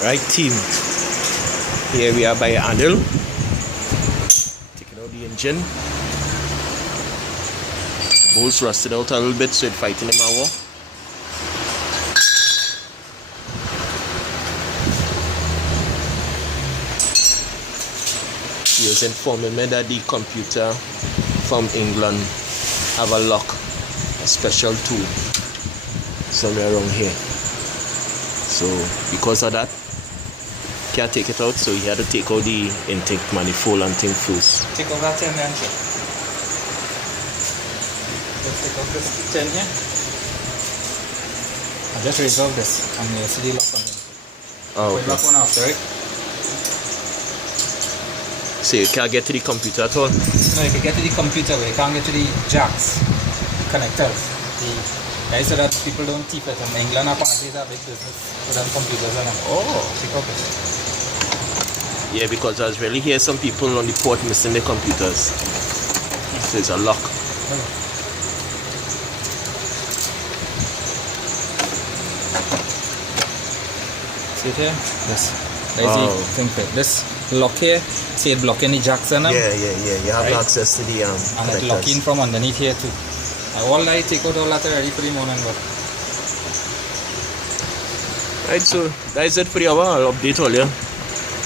Right, team. Here we are by Anil. Taking out the engine. Bolts rusted out a little bit, so it's fighting him out. He was informing me that the computer from England have a lock, a special tool somewhere around here. So because of that, can't take it out, so he had to take out the intake manifold and thing first. Take out that tin then, sir. Let's take out this tin here. I just resolve this and you'll see the lock on it. Oh, Put lock one after it. So you can't get to the computer at all? No, you can get to the computer, but you can't get to the jacks, connectors. I said that people don't keep it. In England, apparently, it's a big business for them computers and them. Oh. Check out this. Yeah, because I was really hear some people on the port missing their computers. So it's a lock. See it here? This. There's the thing for it. This lock here, see it blocking the jacks and them? Yeah. You have access to the and it locking from underneath here too. All I take out all that ready for the morning, but right, so that's it for the hour. I'll update all you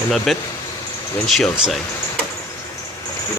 in a bit when she outside.